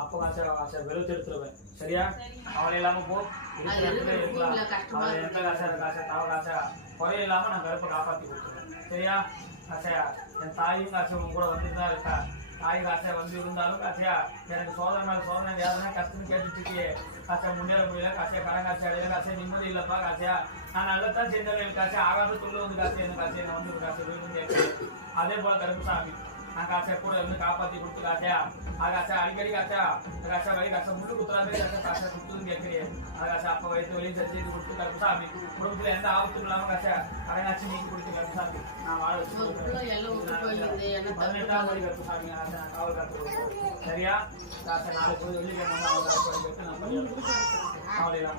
அப்ப காசை வெளுத்தெடுத்துருவேன். சரியா? அவளை இல்லாம போ. இருக்கலாம் அவளை எந்த காசை தவ காசை குறைய இல்லாம நான் கருப்பை காப்பாத்தி கொடுத்துருவேன். சரியா? காசையா என் தாயும் காசை உங்க கூட வந்துட்டு தான் இருக்கா. தாய் காசையா வந்து இருந்தாலும் காசையா எனக்கு சோதனை மேல சோதனை வேதனை கஷ்டம்னு கேட்டுட்டு இருக்கியே. காசையா முன்னேற முடியல, காசையா கடன் காசை அடையல, காசையா நிம்மதி இல்லப்பா. காசையா நான் நல்லதான் சேர்ந்தவன் எனக்கு காசையா ஆகாத துள்ள வந்து காசையா எனக்கு காசையா நான் வந்து காசை வீட்டு கேட்கிறேன். அதே போல கருப்புசாமி நான் காசையா கூட இருந்து காப்பாத்தி கொடுத்து காசையா காசை அடிக்கடி காசை வழி காசை முள்ளு குத்துறாமே காசை கொடுத்துன்னு கேட்கிறேன். காசை அப்ப வயிற்று வெளியே செஞ்சு கொடுத்து கருப்புசாமி குடும்பத்துல எந்த ஆபத்தும் இல்லாம காசையா கடைநாச்சி நீக்கி கொடுத்து கருப்புசாமி நான் வாழ வச்சு 18ஆம் வழி கருப்புசாமி காசை நான் காவல் காத்து கொடுப்போம். சரியா? காசை நாளைக்கு போய் வெள்ளிக்கிழமை கவலை இல்லாம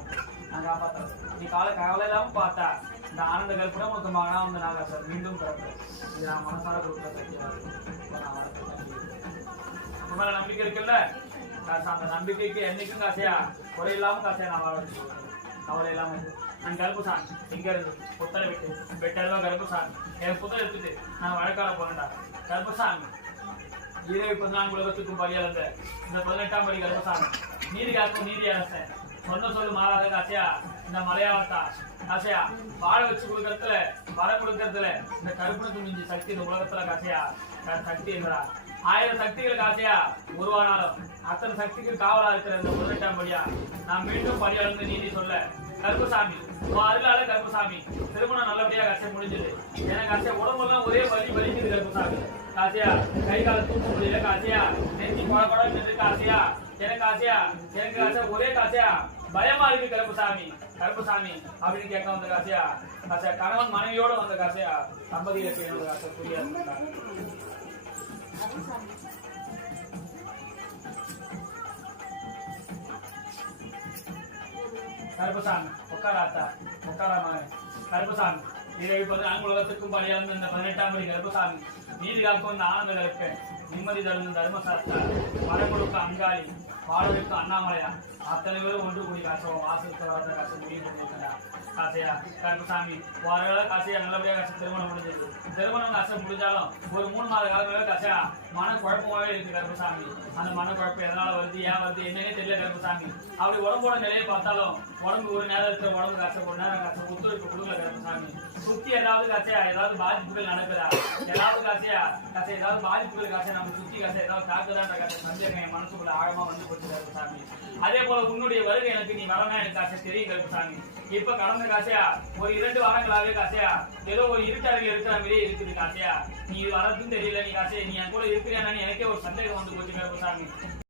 நான் காப்பாத்துறேன். நீ கவலை இல்லாம பார்த்தா இந்த ஆனந்த கல்பனை உனக்கு மகனா வந்து நான் காசை மீண்டும் பிறப்பேன். இது நான் மனசார கொடுக்குற சத்தியமா மேல நம்பிக்கை இருக்குல்ல. அந்த நம்பிக்கைக்கு என்னைக்கும் காசையா குறையில்லாம காசையா நான் வாழ வச்சு கவலை இல்லாம நான் கருப்புசாமி இங்க இருந்து புத்தரை விட்டு பெட்டல்வா கருப்புசாமி என் புத்தரை எடுத்துட்டு நான் வழக்கால போனேன்டா. கருப்புசாமி 14 உலகத்துக்கும் பலியாளந்த இந்த 18ஆம் படி கருப்புசாமி நீதி காக்கும் நீதி அரசன் சொன்ன சொல்லு மாறாத காசையா இந்த மலையாளத்தா காசையா வாழ வச்சு கொடுக்கறதுல வர கொடுக்கறதுல இந்த கருப்புனுக்கு மிஞ்சி சக்தி இந்த உலகத்துல காசையா சக்தி எங்கடா. 1000 சக்திகள் காசையா உருவானாலும் அத்தனை சக்திக்கு காவலா இருக்கிற இந்த 18ஆம் படியா நான் மீண்டும் படியாளந்து நீதி சொல்ல கருப்புசாமி அருளால கருப்புசாமி திருமணம் நல்லபடியா காசை முடிஞ்சது. எனக்கு காசையா உடம்பெல்லாம் ஒரே வலிக்குது கருப்புசாமி. காசையா கை கால தூக்க முடியல காசையா நெஞ்சி படப்படம் நின்று காசையா எனக்கு காசையா ஒரே காசையா பயமா இருக்கு கருப்புசாமி அப்படின்னு கேட்க வந்த காசையா கணவன் மனைவியோட வந்த காசையா தம்பதிகளுக்கு என்னோட காசை புரியாது. கருப்புசாமி உட்காரா மகன் கருப்புசாமி இதை 14 உலகத்துக்கும் பலியாளந்த இந்த 18ஆம் படி கருப்புசாமி நீதி காக்கும் இந்த ஆனந்த கருப்பை நிம்மதி தரும் தர்மசாஸ்திரா மரம் கொடுக்க அங்காளி பாடலுக்கு அண்ணாமலையா அத்தனை பேரும் ஒன்று கூடி காசை வாசலுக்கு வளர்ந்த காசை முடிவு பண்ணிருக்கா. காசையா கருப்புசாமி வார காசையா நல்லபடியா காசை திருமணம் முடிஞ்சது. திருமணம் காசை முடிஞ்சாலும் ஒரு 3 மாத காலம் காசையா மன குழப்பமாவே இருக்கு கருப்புசாமி. அந்த மன குழப்பம் எதனால வருது ஏன் வருது என்னன்னே தெரியல கருப்புசாமி. அப்படி உடம்போட நிலையை பார்த்தாலும் உடம்பு ஒரு நேரம் இருக்கிற உடம்பு காசை ஒரு நேரம் காசை ஒத்துழைப்பு கொடுக்கல கருப்புசாமி. சுத்தி ஏதாவது காசையா ஏதாவது பாதிப்புகள் நடக்குதா ஏதாவது காசையா ஏதாவது பாதிப்புகள் காசை நம்ம சுத்தி காசை ஏதாவது தாக்குதான்ற காசை சந்தேகம் என் மனசுக்குள்ள ஆழமா வந்து போச்சு கருப்புசாமி. அதே போல உன்னுடைய வருகை எனக்கு நீ வரணும் எனக்கு காசை தெரியும் கருப்புசாமி. இப்ப கடந்த காசையா ஒரு 2 வாரங்களாவே காசையா ஏதோ ஒரு இருட்டறையில் இருக்கிற மாதிரியே இருக்குது காசையா. நீ வரதுன்னு தெரியல நீ காசையா நீ என் கூட இருக்கிறியானு எனக்கே ஒரு சந்தேகம் வந்து போச்சு கருப்புசாமி.